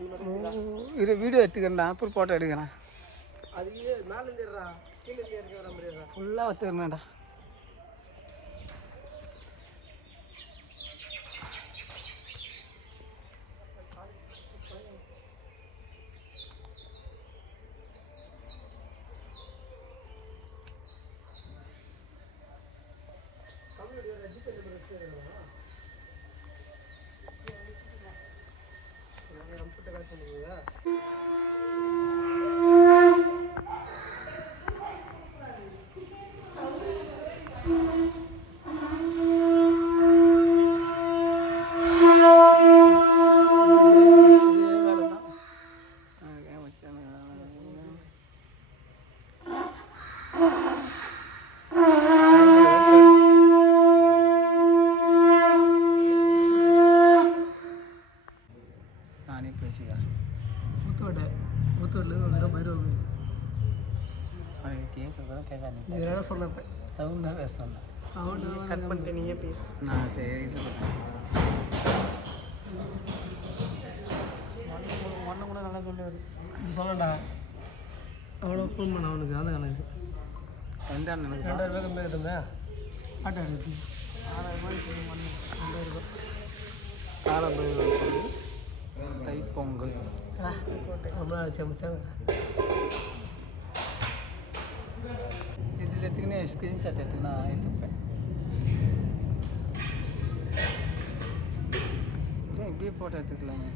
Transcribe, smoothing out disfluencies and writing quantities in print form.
இரு வீடியோ எடுத்துக்கிறேன்டா, அப்புறம் ஃபோட்டோ எடுக்கிறேன். அது மேலேருந்து ஏறா, கீழே ஏறி வர மாதிரி ஃபுல்லாக வச்சுருந்தேன்டா. நானே பேசிக்கிறேன். ஊத்தோட்டில் ஒரு தடவை பயிர் அது கேட்குறதும் கேட்காது. இதெல்லாம் சொன்னப்ப சவுண்டாக பேச சொன்னேன். சவுண்டு கட் பண்ணிட்டு நீயே பேசு. நான் சரி இது ஒன்று கூட நல்லா சொல்லுவார். இது சொல்லடா அவ்வளோ ஃபோன் பண்ண அவனுக்கு அந்த கணக்கு ரெண்டாயிரம் 2000 கம்மியாக இருந்தேன். ஆட்டோ எடுத்து 6000 ரூபாய் 2000 காலபைரவர் தைப்பொங்கல் ரொம்ப நாள் சேமிச்சாங்க. இதில் எடுத்துக்கினே ஸ்க்ரீன்ஷாட் எடுத்துக்கினா எடுத்துப்பேன். இப்படியே ஃபோட்டோ எடுத்துக்கலாமே.